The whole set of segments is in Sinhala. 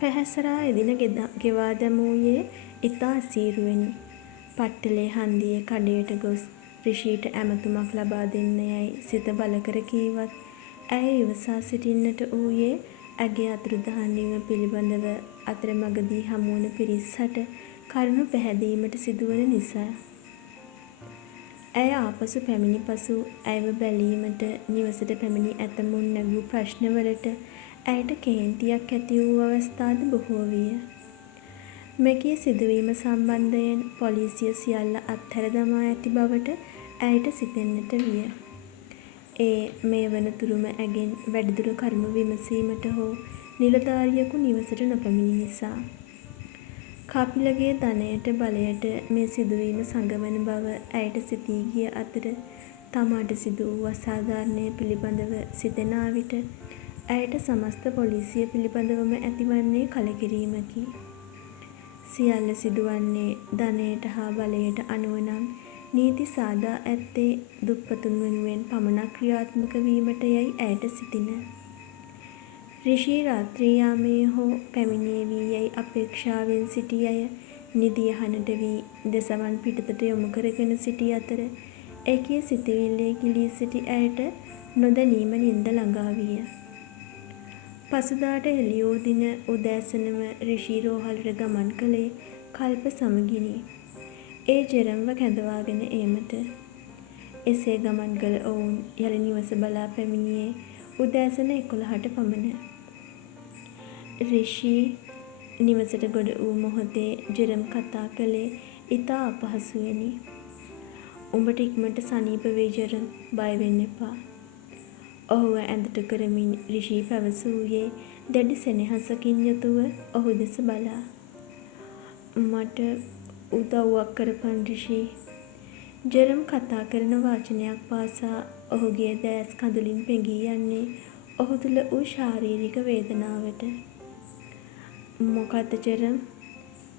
පැහැසරා එදින ගෙවා දැමූයේ ඉතා අසීරුවෙනි. පට්ටලේ හන්දියේ කඩයට ගොස් රිෂීට ඇමතුමක් ලබා දෙන්න යැයි සිත බල කර කීවත් ඇය ඉවසා සිටින්නට වූයේ ඇගේ අතුරුදහන් වීම පිළිබඳව අතරමඟදී හමුවන පිරිස් හට කරුණු පැහැදීමට සිදුවන නිසා. ඇය ආපසු පැමිණි පසු ඇයව බැලීමට නිවසට පැමිණි ඇතමුන් නැගූ ප්‍රශ්නවලට ඇයට කේන්තියක් ඇති වූ අවස්ථාද බොහෝ විය. මෙකී සිදුවීම සම්බන්ධයෙන් පොලිසිය සියල්ල අත්හැර දමා ඇති බවට ඇයට සිතෙන්නට විය. ඒ මේ වනතුරුම ඇගෙන් වැඩිදුර කරුණු විමසීමට හෝ නිලධාරියෙකු නිවසට නොපැමිණි නිසා. කපිලගේ ධනයට බලයට මේ සිදුවීම සඟවන බව ඇයට සිතී ගිය අතර තමාට සිදු වූ අසාධාරණය පිළිබඳව සිතෙන විට ඇයට සමස්ත පොලිසිය පිළිබඳවම ඇතිවන්නේ කලකිරීමකි. සියල්ල සිදුවන්නේ ධනයට හා බලයට අනුව නම් නීති සාදා ඇත්තේ දුප්පතුන් වෙනුවෙන් පමණක් ක්‍රියාත්මක වීමට යයි ඇයට සිතින. රිෂී රාත්‍රී යාමයේ හෝ පැමිණේවි යයි අපේක්ෂාවෙන් සිටි අය නිදියහනට වී දෙසවන් පිටතට යොමු කරගෙන සිටි අතර එකී සිතවිල්ලේ ගිලී සිටි ඇයට නොදැනීම නින්ද ළඟා විය. පසුදාට එළි වූ දින උදෑසනම රිෂී රෝහලට ගමන් කළේ කල්ප සමගිනි. ඒ ජෙරම්ව කැඳවාගෙන ඒමට. එසේ ගමන් කළ ඔවුන් යළි නිවස බලා පැමිණියේ උදෑසන 11ට පමණ. රිෂී නිවසට ගොඩ වූ මොහොතේ ජෙරම් කතා කළේ ඉතා අපහසුවෙනි. උඹට ඉක්මනට සනීප වෙයි ජෙරම්, බය වෙන්න එපා. ඔහුව ඇඳට කරමින් රිෂී පැවසූයේ දැඩි සෙනෙහසකින් යුතුව ඔහු දෙස බලා. මට උදව්වක් කරපන් රිෂී. ජෙරම් කතා කරන වාචනයක් පාසා ඔහුගේ දෑස් කඳුලින් පෙඟී යන්නේ ඔහු තුළ වූ ශාරීරික වේදනාවට. මොකද්ද ජෙරම්?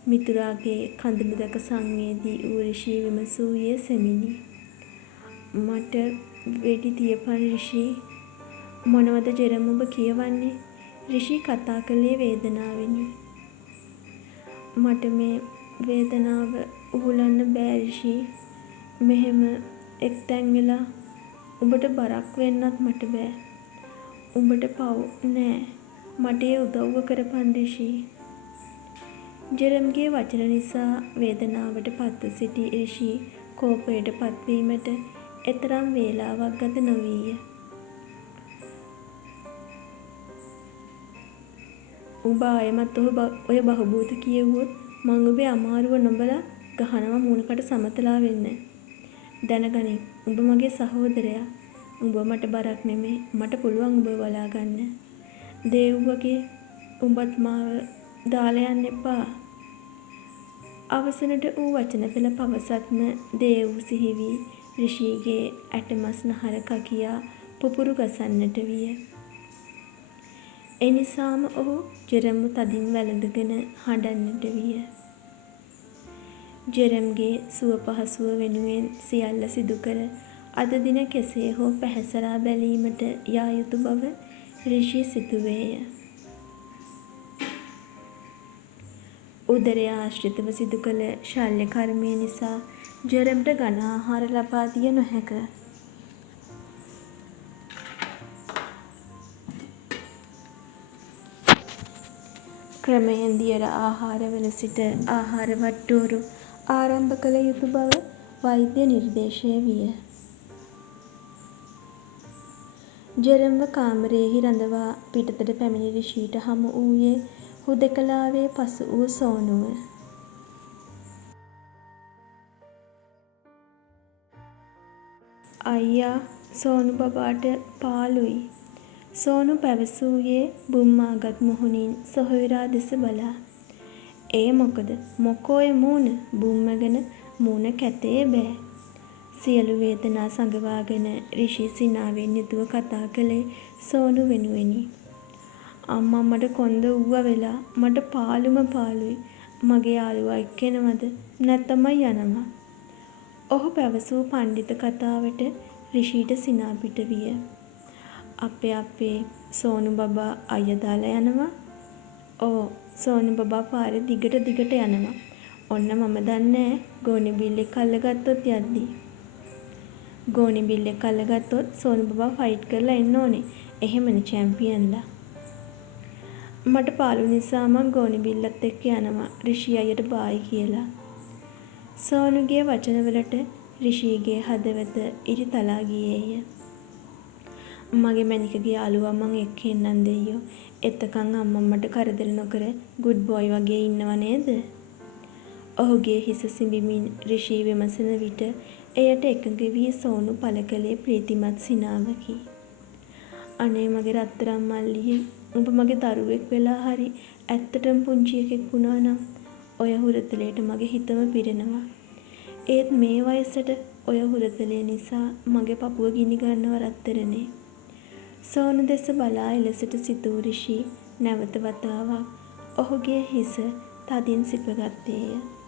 මිතුරාගේ කඳුළු දැක සංවේදී වූ රිෂී විමසූයේ සෙමිනි. මට වෙඩි තියපන් රිෂී. මොනවද ජෙරම් ඔබ කියවන්නේ? රිෂී කතා කළේ වේදනාවෙනි. මට මේ වේදනාව උහුලන්න බෑ රිෂී. මෙහෙම එක්තැන් වෙලා උඹට බරක් වෙන්නත් මට බෑ. උඹට පව් නෑ. මට ඒ උදව්ව කරපන් රිෂී. ජෙරම්ගේ වචන නිසා වේදනාවට පත්ව සිටි රිෂී කෝපයට පත්වීමට එතරම් වේලාවක් ගත නොවීය. උඹ ආයෙමත් ඔය බහබූත කියෙව්වොත් මං ඔබේ අමාරුව නොබලා ගහනවා මූණකට සමතලා වෙන්න. දැනගනින් උඹ මගේ සහෝදරයා. උඹ මට බරක් නෙමෙයි. මට පුළුවන් උඹ බලා ගන්න. දේව්වගේ උඹත් මාව දාලා යන්න එපා. අවසනට ඌ වචන පෙළ පවසත්ම දේව් සිහි වී රිෂීගේ ඇටමස් නහර කකියා පුපුරු ගසන්නට විය. එනිසාම ඔහු ජෙරම්ව තදින් වැළඳගෙන හඬන්නට විය. ජෙරම්ගේ සුව පහසුව වෙනුවෙන් සියල්ල සිදු කර අද දින කෙසේ හෝ පැහැසරා බැලීමට යා යුතු බව රිෂී සිතුවේය. උදරය ආශ්‍රිතව සිදු කළ ශල්‍ය කර්මය නිසා ජෙරම්ට ඝන ආහාර ලබා දිය නොහැක. ක්‍රමයෙන් දියර ආහාරවල සිට ආහාර වට්ටෝරු ආරම්භ කළ යුතු බව වෛද්‍ය නිර්දේශය විය. ජෙරම්ව කාමරයෙහි රඳවා පිටතට පැමිණි රිෂීට හමු වූයේ හුදෙකලාවේ පසු වූ සෝනුව. අයියා, සෝනු බබාට පාළුයි. සෝනු පැවසූයේ බුම්මාගත් මුහුණින් සොහොයුරා දෙස බලා. ඒ මොකද? මොකෝ ඒ මූණ? බුම්මගෙන මූණ කැතේ බෑ. සියලු වේදනා සඟවාගෙන රිෂී සිනාවෙන් යුතුව කතා කළේ සෝනු වෙනුවෙනි. අම්මා මට කොන්ද ඌව වෙලා. මට පාළුම පාළුයි. මගේ යාළුවා එක්කෙනවද? නැත්තම් යනවා. ඔහු පැවසූ පණ්ඩිත කතාවට රිෂීට සිනා පිට විය. අපේ සෝනු බබා අයියා දාලා යනවා. ඕ සෝනු බබා පාරේ දිගට යනවා. ඔන්න මම දන්නේ ගෝනි බිල්ලෙක් අල්ලගත්තොත් යද්දි. ගෝනි බිල්ලෙක් අල්ලගත්තොත් සෝනු බබා ෆයිට් කරලා එන්න ඕනේ. එහෙමනේ චැම්පියන්ලා. මට පාළු නිසා මං ගෝනි බිල්ලත් එක්ක යනවා රිෂි අයියට බායි කියලා. සෝනුගේ වචනවලට රිෂීගේ හදවත ඉරිතලා ගියේය. මගේ මැනිකගේ යාළුවා මං එක්ක එන්නම් දෙයියෝ. එතකන් අම්මා මට කරදර නොකර ගුඩ් බොයි වගේ ඉන්නව නේද? ඔහුගේ හිස සිඹිමින් රිෂී විමසන විට එයට එකඟ වී සෝනු පළ කළේ ප්‍රීතිමත් සිනාවකි. අනේ මගේ රත්තරන් මල්ලියේ උඹ මගේ දරුවෙක් වෙලා හරි ඇත්තටම පුංචි එකෙක් වුණා නම් ඔය හුරතලයට මගේ හිතම පිරෙනවා. ඒත් මේ වයසට ඔය හුරතලේ නිසා මගේ පපුව ගිනි ගන්නව රත්තරනේ. සෝනු දෙස බලා එලෙසට සිතූ රිෂී නැවත වතාවක් ඔහුගේ හිස තදින් සිපගත්තේය.